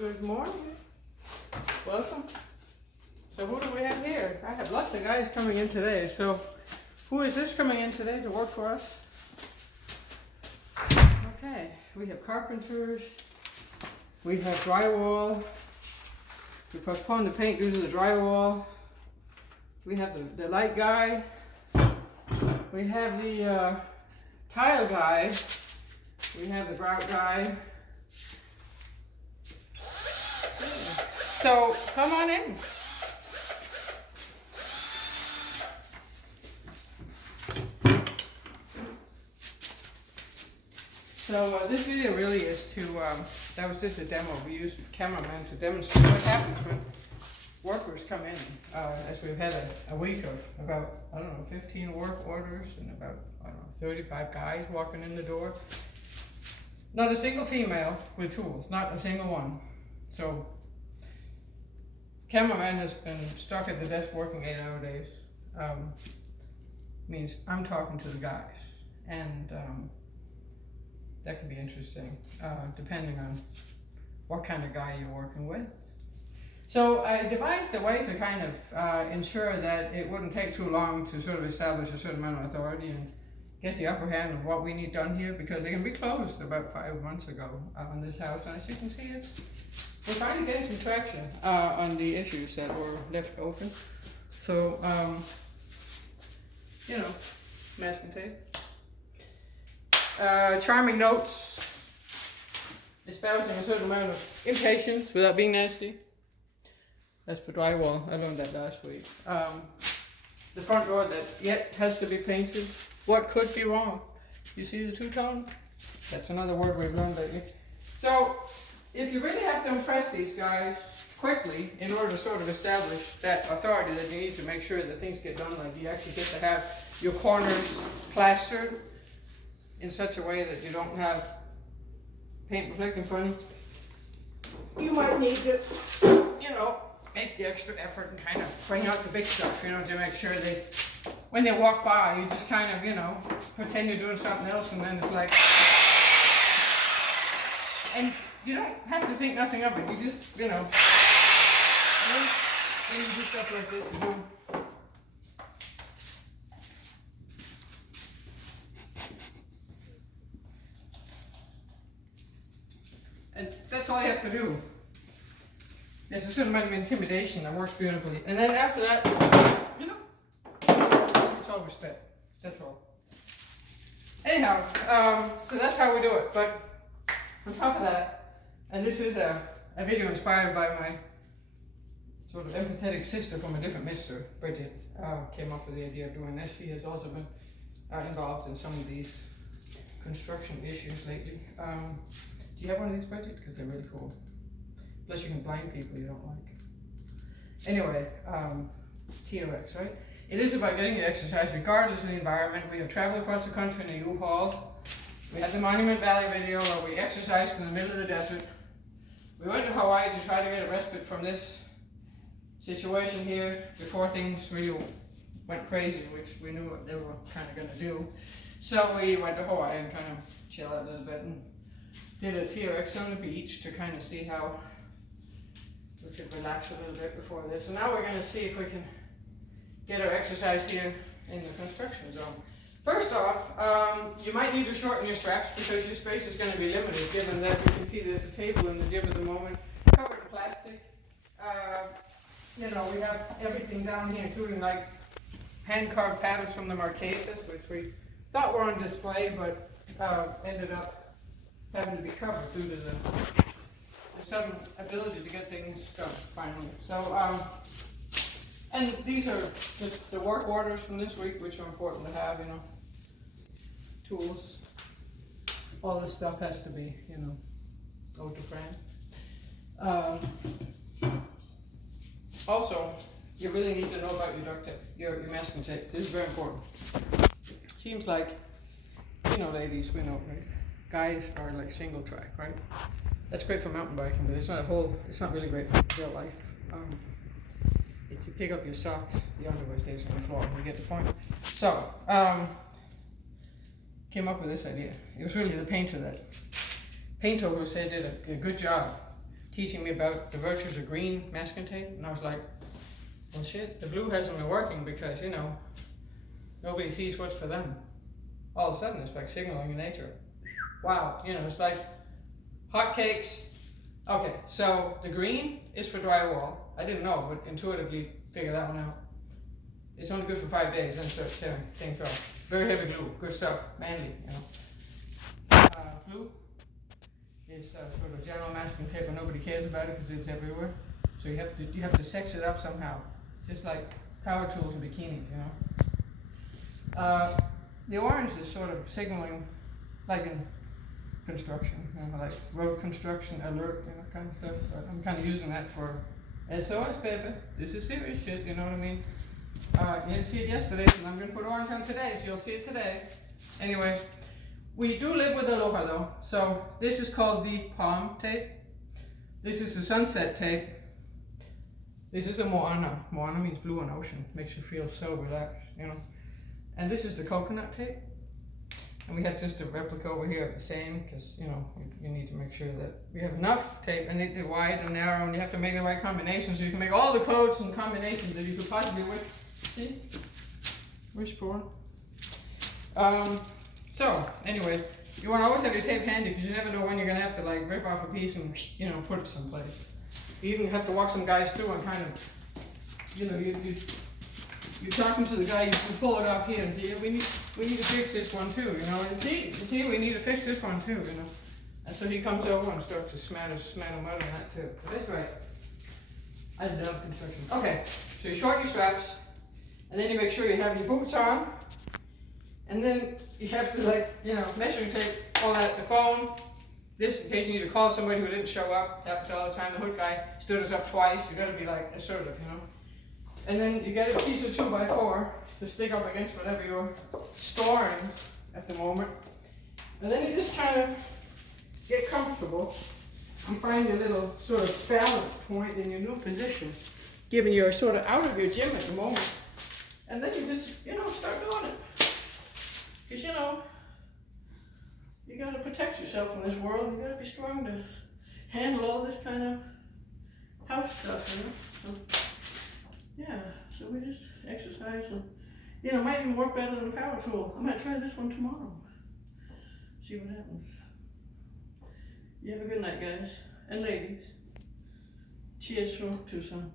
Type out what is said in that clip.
Good morning. Welcome. So who do we have here? I have lots of guys coming in today. So who is this coming in today to work for us? Okay, we have carpenters. We have drywall. We postponed the paint due to the drywall. We have the light guy. We have the tile guy. We have the grout guy. So come on in. So this video really is to, that was just a demo. We used cameramen to demonstrate what happens when workers come in. As we've had a week of about, 15 work orders and about, 35 guys walking in the door. Not a single female with tools, not a single one. So cameraman has been stuck at the desk working 8-hour days. Means I'm talking to the guys, and that can be interesting, depending on what kind of guy you're working with. So I devised a way to kind of ensure that it wouldn't take too long to sort of establish a certain amount of authority and get the upper hand of what we need done here, because they can be closed about 5 months ago on this house, and as you can see, we're finally getting some traction on the issues that were left open. So, masking tape. Charming notes, espousing a certain amount of impatience without being nasty. That's for drywall. I learned that last week. The front door that yet has to be painted. What could be wrong? You see the two-tone? That's another word we've learned lately. So, if you really have to impress these guys quickly in order to sort of establish that authority that you need to make sure that things get done, like you actually get to have your corners plastered in such a way that you don't have paint reflecting funny, you might need to, make the extra effort and kind of bring out the big stuff, to make sure they, when they walk by, you just kind of, pretend you're doing something else, and then it's like, and you don't have to think nothing of it. You just, when you do stuff like this, you do. And that's all you have to do. There's a certain amount of intimidation that works beautifully. And then after that, it's all respect. That's all. Anyhow, so that's how we do it. But on top of that, and this is a video inspired by my sort of empathetic sister from a different mister, Bridget, came up with the idea of doing this. She has also been involved in some of these construction issues lately. Do you have one of these, Bridget? Because they're really cool. Plus you can blind people you don't like. Anyway, TRX, right? It is about getting your exercise regardless of the environment. We have traveled across the country in a U-Haul. We had the Monument Valley video where we exercised in the middle of the desert. We went to Hawaii to try to get a respite from this situation here before things really went crazy, which we knew what they were kind of going to do. So we went to Hawaii and kind of chilled out a little bit and did a TRX on the beach to kind of see how we could relax a little bit before this. And now we're going to see if we can get our exercise here in the construction zone. First off, you might need to shorten your straps because your space is going to be limited, given that you can see there's a table in the gym at the moment covered in plastic. We have everything down here, including like hand-carved patterns from the Marquesas, which we thought were on display, but ended up having to be covered due to the sudden ability to get things done finally. So, and these are just the work orders from this week, which are important to have, tools. All this stuff has to be, go to Fran. Also, you really need to know about your duct tape, your masking tape. This is very important. Seems like, ladies, we know, right? Guys are like single track, right? That's great for mountain biking, but it's not really great for real life. It's to pick up your socks, the underwear stays on the floor. You get the point? So, came up with this idea. It was really the painter who said did a good job teaching me about the virtues of green masking tape, and I was like, well shit, the blue hasn't been working because, you know, nobody sees what's for them. All of a sudden it's like signaling in nature. Wow, you know, it's like hotcakes. Okay, so the green is for drywall. I didn't know, but intuitively figure that one out. It's only good for 5 days, then it starts tearing things off. Very heavy glue, good stuff, manly, you know. Blue is sort of general masking tape, and nobody cares about it because it's everywhere. So you have to sex it up somehow. It's just like power tools and bikinis, you know. The orange is sort of signaling, like in construction, you know, like road construction alert, you know, kind of stuff. But I'm kind of using that for SOS, baby. This is serious shit, you know what I mean? You didn't see it yesterday, and I'm going to put orange on today, so you'll see it today. Anyway, we do live with aloha though. So this is called the palm tape. This is the sunset tape. This is a moana. Moana means blue and ocean. Makes you feel so relaxed, you know. And this is the coconut tape. And we have just a replica over here of the same, because, you know, you need to make sure that we have enough tape, and they're wide and narrow, and you have to make the right combinations so you can make all the codes and combinations that you could possibly wish. See? Wish for. So, anyway, you want to always have your tape handy, because you never know when you're going to have to, like, rip off a piece and, you know, put it someplace. You even have to walk some guys through and kind of, you know, you're talking to the guy, you can pull it off here and say, yeah, we need to fix this one too, you know, and see, we need to fix this one too, you know. And so he comes over and starts to smatter mud on that too. But that's right. I love construction. Okay, so you shorten your straps, and then you make sure you have your boots on, and then you have to, like, you know, measuring tape, all that, the phone, this in case you need to call somebody who didn't show up, happens all the time. The hood guy stood us up twice, you gotta be like assertive, you know. And then you get a piece of 2x4 to stick up against whatever you're storing at the moment. And then you just kind of get comfortable and find a little sort of balance point in your new position, given you're sort of out of your gym at the moment. And then you just, you know, start doing it. Because, you know, you got to protect yourself in this world. You got to be strong to handle all this kind of house stuff, you know. So, yeah, so we just exercise, and, you know, it might even work better than a power tool. I might try this one tomorrow. See what happens. You have a good night, guys and ladies. Cheers from Tucson.